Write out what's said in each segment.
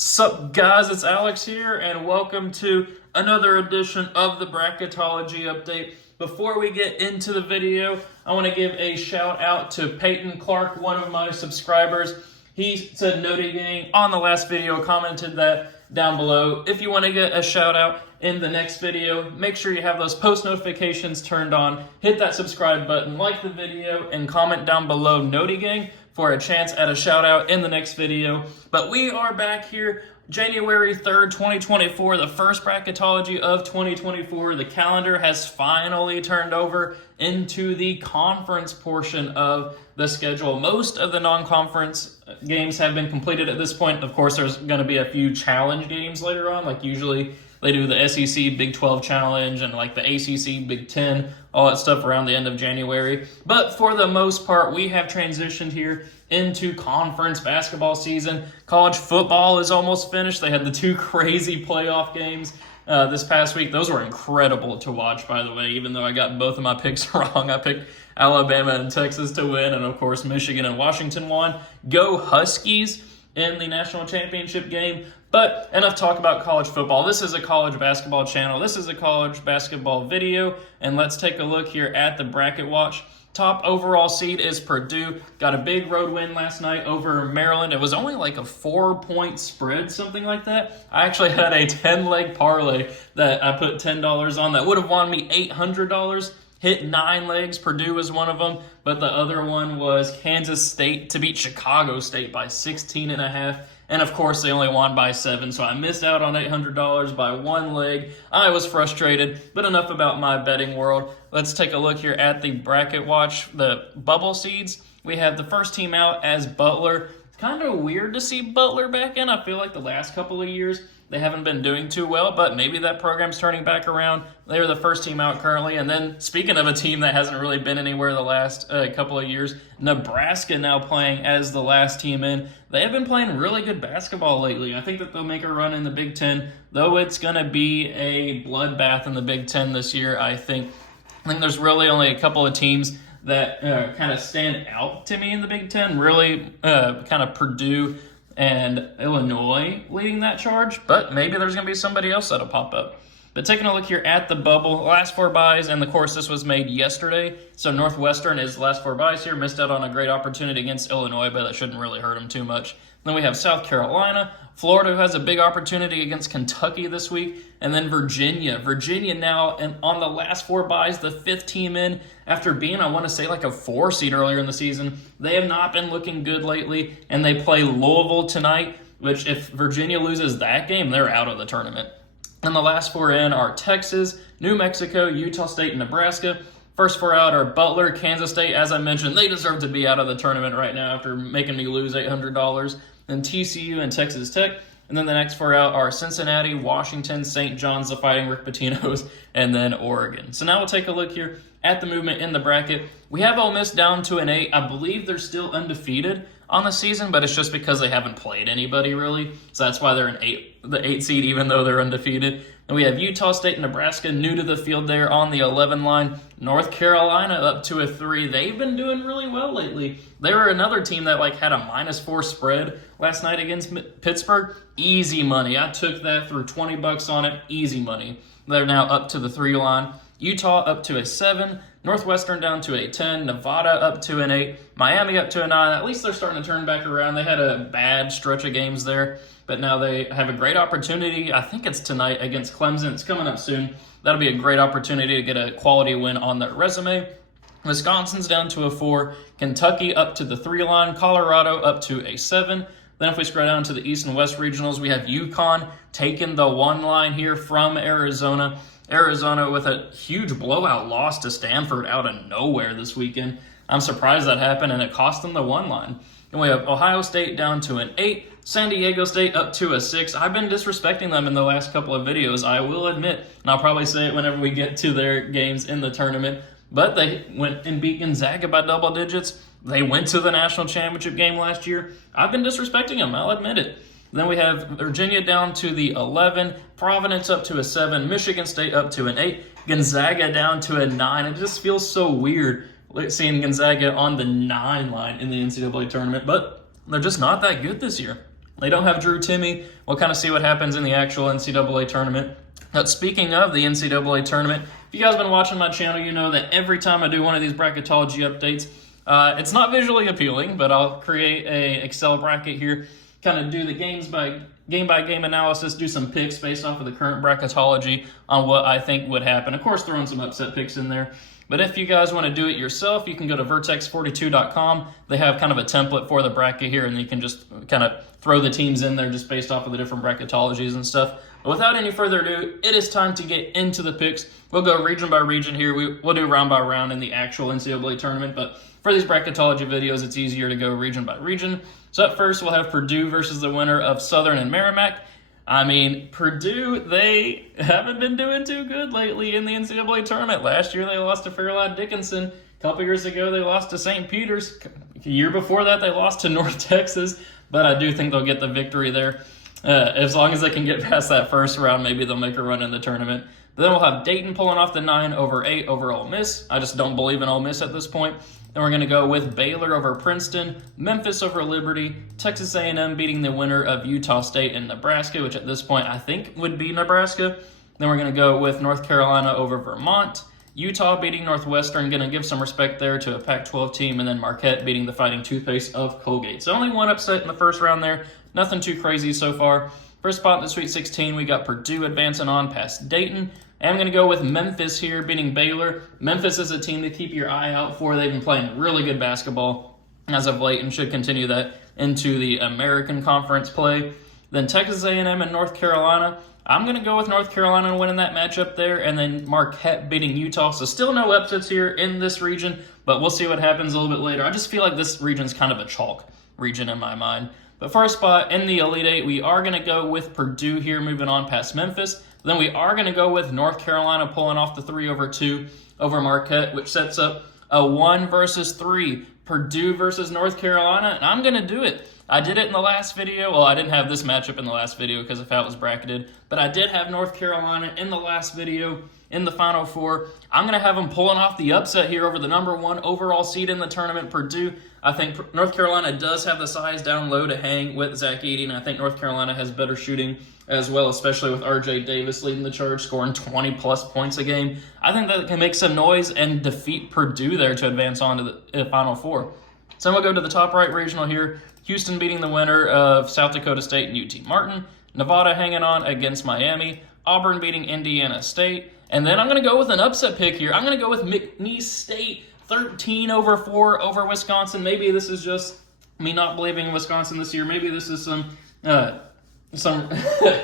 Sup guys, it's Alex here and welcome to another edition of the Bracketology update. Before we get into the video, I want to give a shout out to Peyton Clark, one of my subscribers. He said Noti Gang on the last video, commented that down below. If you want to get a shout out in the next video, make sure you have those post notifications turned on, hit that subscribe button, like the video, and comment down below Noti Gang for a chance at a shout out in the next video. But we are back here January 3rd, 2024, the first Bracketology of 2024. The calendar has finally turned over into the conference portion of the schedule. Most of the non-conference games have been completed at this point. Of course, there's going to be a few challenge games later on, like usually they do the SEC Big 12 Challenge and like the ACC Big 10, all that stuff around the end of January. But for the most part, we have transitioned here into conference basketball season. College football is almost finished. They had the two crazy playoff games this past week. Those were incredible to watch, by the way, even though I got both of my picks wrong. I picked Alabama and Texas to win, and of course, Michigan and Washington won. Go Huskies in the national championship game. But enough talk about college football. This is a college basketball channel. This is a college basketball video. And let's take a look here at the bracket watch. Top overall seed is Purdue. Got a big road win last night over Maryland. It was only like a 4-point spread, something like that. I actually had a 10-leg parlay that I put $10 on that would have won me $800. Hit 9 legs. Purdue was one of them. But the other one was Kansas State to beat Chicago State by 16.5. And of course, they only won by 7, so I missed out on $800 by 1 leg. I was frustrated, but enough about my betting world. Let's take a look here at the bracket watch, the bubble seeds. We have the first team out as Butler. It's kind of weird to see Butler back in. I feel like the last couple of years, they haven't been doing too well, but maybe that program's turning back around. They're the first team out currently. And then speaking of a team that hasn't really been anywhere the last couple of years, Nebraska now playing as the last team in. They have been playing really good basketball lately. I think that they'll make a run in the Big Ten, though it's going to be a bloodbath in the Big Ten this year, I think. There's really only a couple of teams that kind of stand out to me in the Big Ten, really kind of Purdue and Illinois leading that charge, but maybe there's going to be somebody else that'll pop up. But taking a look here at the bubble, last 4 byes, and of course this was made yesterday, so Northwestern is last 4 byes here, missed out on a great opportunity against Illinois, but that shouldn't really hurt them too much. Then we have South Carolina, Florida, who has a big opportunity against Kentucky this week, and then Virginia. Virginia now on the last 4 byes, the 5th team in, after being, I want to say, like a 4 seed earlier in the season. They have not been looking good lately, and they play Louisville tonight, which if Virginia loses that game, they're out of the tournament. And the last 4 in are Texas, New Mexico, Utah State, and Nebraska. First 4 out are Butler, Kansas State. As I mentioned, they deserve to be out of the tournament right now after making me lose $800. Then TCU and Texas Tech. And then the next 4 out are Cincinnati, Washington, St. John's, the Fighting Rick Pitino's, and then Oregon. So now we'll take a look here at the movement in the bracket. We have Ole Miss down to an 8. I believe they're still undefeated on the season, but it's just because they haven't played anybody really. So that's why they're the 8 seed, even though they're undefeated. And we have Utah State and Nebraska new to the field there on the 11 line. North Carolina up to a 3. They've been doing really well lately. They were another team that had a -4 spread last night against Pittsburgh. Easy money. I took that, threw $20 on it. Easy money. They're now up to the 3 line. Utah up to a 7. Northwestern down to a 10. Nevada up to an 8. Miami up to a 9. At least they're starting to turn back around. They had a bad stretch of games there, but now they have a great opportunity. I think it's tonight against Clemson. It's coming up soon. That'll be a great opportunity to get a quality win on their resume. Wisconsin's down to a 4. Kentucky up to the 3 line. Colorado up to a 7. Then if we scroll down to the East and West regionals, we have UConn taking the 1 line here from Arizona. Arizona with a huge blowout loss to Stanford out of nowhere this weekend. I'm surprised that happened, and it cost them the 1 line. And we have Ohio State down to an 8. San Diego State up to a 6. I've been disrespecting them in the last couple of videos, I will admit. And I'll probably say it whenever we get to their games in the tournament. But they went and beat Gonzaga by double digits. They went to the national championship game last year. I've been disrespecting them, I'll admit it. Then we have Virginia down to the 11, Providence up to a 7, Michigan State up to an 8, Gonzaga down to a 9. It just feels so weird seeing Gonzaga on the 9 line in the NCAA tournament, but they're just not that good this year. They don't have Drew Timme. We'll kind of see what happens in the actual NCAA tournament. But speaking of the NCAA tournament, if you guys have been watching my channel, you know that every time I do one of these bracketology updates, it's not visually appealing, but I'll create a Excel bracket here, kind of do the game by game analysis, do some picks based off of the current bracketology on what I think would happen. Of course, throwing some upset picks in there. But if you guys want to do it yourself, you can go to vertex42.com. They have kind of a template for the bracket here, and you can just kind of throw the teams in there just based off of the different bracketologies and stuff. But without any further ado, it is time to get into the picks. We'll go region by region here. We'll do round by round in the actual NCAA tournament, but for these bracketology videos, it's easier to go region by region. So up first, we'll have Purdue versus the winner of Southern and Merrimack. I mean, Purdue, they haven't been doing too good lately in the NCAA tournament. Last year, they lost to Fairleigh Dickinson. A couple years ago, they lost to St. Peter's. A year before that, they lost to North Texas. But I do think they'll get the victory there. As long as they can get past that first round, maybe they'll make a run in the tournament. Then we'll have Dayton pulling off the 9/8 over Ole Miss. I just don't believe in Ole Miss at this point. Then we're going to go with Baylor over Princeton, Memphis over Liberty, Texas A&M beating the winner of Utah State and Nebraska, which at this point I think would be Nebraska. Then we're going to go with North Carolina over Vermont, Utah beating Northwestern, going to give some respect there to a Pac-12 team, and then Marquette beating the Fighting Toothpaste of Colgate. So only one upset in the first round there. Nothing too crazy so far. First spot in the Sweet 16, we got Purdue advancing on past Dayton. And I'm going to go with Memphis here, beating Baylor. Memphis is a team to keep your eye out for. They've been playing really good basketball as of late and should continue that into the American Conference play. Then Texas A&M and North Carolina. I'm going to go with North Carolina winning that matchup there, and then Marquette beating Utah. So still no upsets here in this region, but we'll see what happens a little bit later. I just feel like this region's kind of a chalk region in my mind. But first spot in the Elite Eight, we are going to go with Purdue here, moving on past Memphis. Then we are going to go with North Carolina pulling off the 3/2 over Marquette, which sets up a 1 versus 3, Purdue versus North Carolina, and I'm going to do it. I did it in the last video. Well, I didn't have this matchup in the last video because of how it was bracketed, but I did have North Carolina in the last video in the Final Four. I'm going to have them pulling off the upset here over the #1 overall seed in the tournament, Purdue. I think North Carolina does have the size down low to hang with Zach Edey, and I think North Carolina has better shooting as well, especially with R.J. Davis leading the charge, scoring 20-plus points a game. I think that can make some noise and defeat Purdue there to advance on to the Final Four. So we'll go to the top right regional here. Houston beating the winner of South Dakota State and UT Martin. Nevada hanging on against Miami. Auburn beating Indiana State. And then I'm going to go with an upset pick here. I'm going to go with McNeese State, 13/4 over Wisconsin. Maybe this is just me not believing in Wisconsin this year. Maybe this is some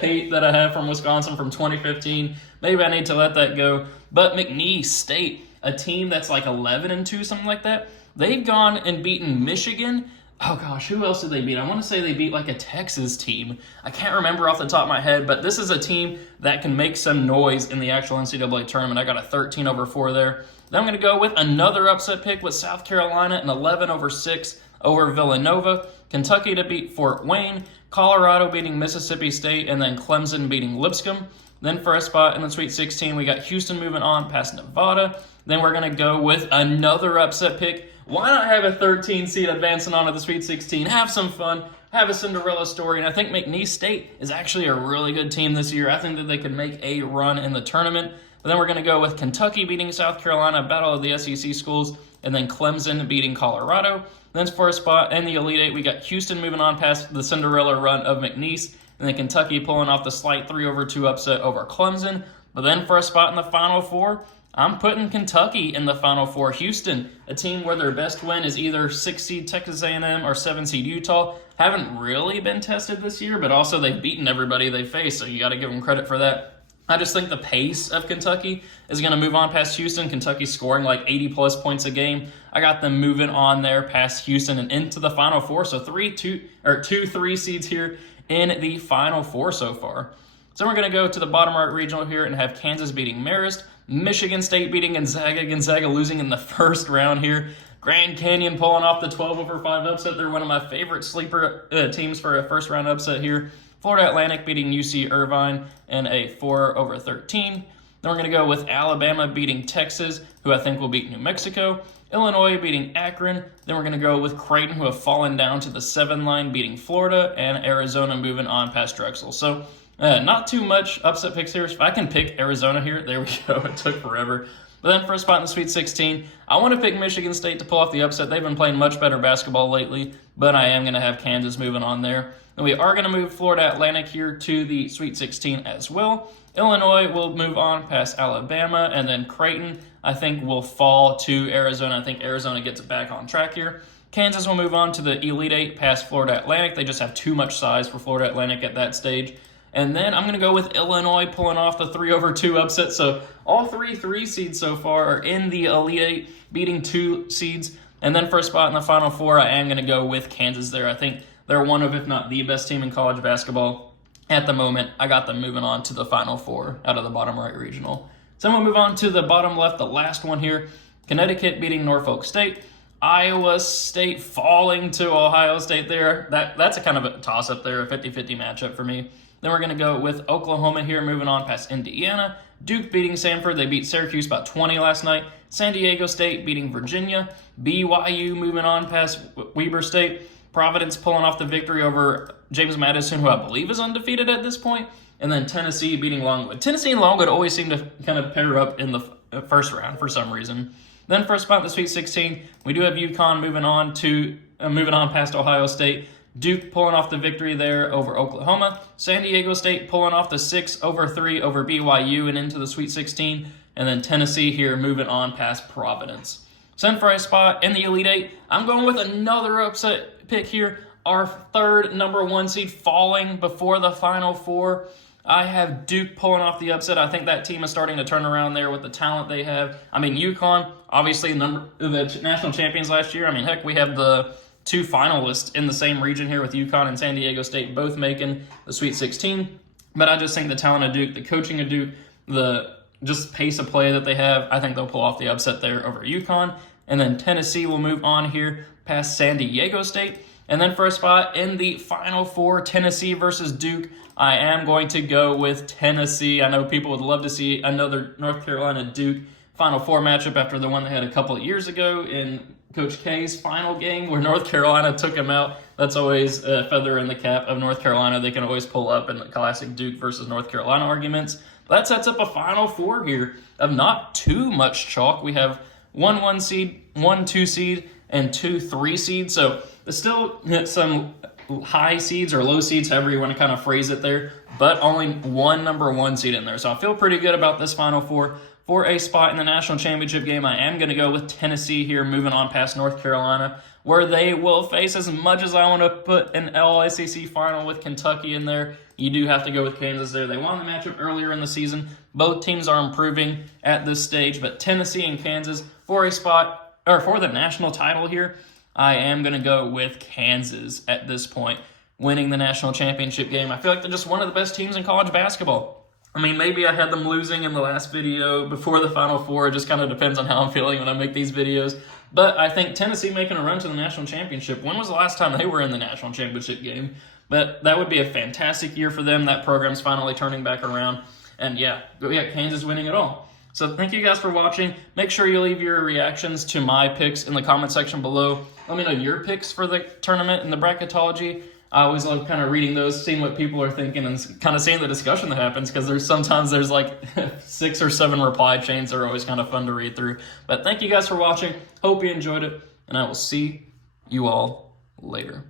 hate that I have from Wisconsin from 2015. Maybe I need to let that go. But McNeese State, a team that's like 11-2, something like that, they've gone and beaten Michigan. Oh gosh, who else did they beat? I want to say they beat like a Texas team. I can't remember off the top of my head, but this is a team that can make some noise in the actual NCAA tournament. I got a 13/4 there. Then I'm going to go with another upset pick with South Carolina, an 11/6 over Villanova. Kentucky to beat Fort Wayne. Colorado beating Mississippi State, and then Clemson beating Lipscomb. Then for a spot in the Sweet 16, we got Houston moving on past Nevada. Then we're going to go with another upset pick. Why not have a 13 seed advancing on to the Sweet 16? Have some fun. Have a Cinderella story. And I think McNeese State is actually a really good team this year. I think that they could make a run in the tournament. But then we're going to go with Kentucky beating South Carolina, battle of the SEC schools, and then Clemson beating Colorado. Then for a spot in the Elite Eight, we got Houston moving on past the Cinderella run of McNeese, and then Kentucky pulling off the slight 3/2 upset over Clemson. But then for a spot in the Final Four, I'm putting Kentucky in the Final Four. Houston, a team where their best win is either 6 seed Texas A&M or 7 seed Utah, haven't really been tested this year, but also they've beaten everybody they faced, so you got to give them credit for that. I just think the pace of Kentucky is going to move on past Houston. Kentucky scoring like 80-plus points a game. I got them moving on there past Houston and into the Final Four. So 2-3 seeds here in the Final Four so far. So we're going to go to the bottom right regional here and have Kansas beating Marist, Michigan State beating Gonzaga, Gonzaga losing in the first round here. Grand Canyon pulling off the 12/5 upset. They're one of my favorite sleeper teams for a first-round upset here. Florida Atlantic beating UC Irvine in a 4/13. Then we're going to go with Alabama beating Texas, who I think will beat New Mexico. Illinois beating Akron. Then we're going to go with Creighton, who have fallen down to the 7 line, beating Florida, and Arizona moving on past Drexel. So not too much upset picks here. If I can pick Arizona here, there we go. It took forever. But then for a spot in the Sweet 16, I want to pick Michigan State to pull off the upset. They've been playing much better basketball lately, but I am going to have Kansas moving on there. And we are going to move Florida Atlantic here to the Sweet 16 as well. Illinois will move on past Alabama, and then Creighton, I think, will fall to Arizona. I think Arizona gets it back on track here. Kansas will move on to the Elite Eight past Florida Atlantic. They just have too much size for Florida Atlantic at that stage. And then I'm going to go with Illinois pulling off the 3/2 upset. So all 3 seeds so far are in the Elite Eight, beating 2 seeds. And then for a spot in the Final Four, I am going to go with Kansas there. I think they're one of, if not the best team in college basketball at the moment. I got them moving on to the Final Four out of the bottom right regional. So I'm going to move on to the bottom left, the last one here. Connecticut beating Norfolk State. Iowa State falling to Ohio State there. That's a kind of a toss-up there, a 50-50 matchup for me. Then we're going to go with Oklahoma here, moving on past Indiana. Duke beating Samford. They beat Syracuse about 20 last night. San Diego State beating Virginia. BYU moving on past Weber State. Providence pulling off the victory over James Madison, who I believe is undefeated at this point. And then Tennessee beating Longwood. Tennessee and Longwood always seem to kind of pair up in the first round for some reason. Then for a spot in the Sweet 16, we do have UConn moving on past Ohio State. Duke pulling off the victory there over Oklahoma. San Diego State pulling off the 6/3 over BYU and into the Sweet 16. And then Tennessee here moving on past Providence. So then for a spot in the Elite Eight, I'm going with another upset pick here. Our third number 1 seed falling before the Final Four. I have Duke pulling off the upset. I think that team is starting to turn around there with the talent they have. I mean, UConn, obviously the national champions last year. I mean, heck, we have the 2 finalists in the same region here with UConn and San Diego State both making the Sweet 16. But I just think the talent of Duke, the coaching of Duke, the just pace of play that they have, I think they'll pull off the upset there over UConn. And then Tennessee will move on here past San Diego State. And then for a spot in the Final Four, Tennessee versus Duke, I am going to go with Tennessee. I know people would love to see another North Carolina-Duke Final Four matchup after the one they had a couple of years ago in Coach K's final game where North Carolina took him out. That's always a feather in the cap of North Carolina. They can always pull up in the classic Duke versus North Carolina arguments. That sets up a Final Four here of not too much chalk. We have 1 seed, 1 2 seed, and 2 3 seeds. So there's still some high seeds or low seeds, however you want to kind of phrase it there, but only 1 number 1 seed in there. So I feel pretty good about this Final Four. For a spot in the national championship game, I am going to go with Tennessee here, moving on past North Carolina, where they will face, as much as I want to put an LSEC final with Kentucky in there, you do have to go with Kansas there. They won the matchup earlier in the season. Both teams are improving at this stage, but Tennessee and Kansas for a spot, or for the national title here, I am going to go with Kansas at this point, winning the national championship game. I feel like they're just one of the best teams in college basketball. I mean, maybe I had them losing in the last video before the Final Four. It just kind of depends on how I'm feeling when I make these videos. But I think Tennessee making a run to the national championship. When was the last time they were in the national championship game? But that would be a fantastic year for them. That program's finally turning back around. And yeah, we got Kansas winning it all. So thank you guys for watching. Make sure you leave your reactions to my picks in the comment section below. Let me know your picks for the tournament and the bracketology. I always love kind of reading those, seeing what people are thinking, and kind of seeing the discussion that happens, because there's like 6 or 7 reply chains that are always kind of fun to read through. But thank you guys for watching. Hope you enjoyed it, and I will see you all later.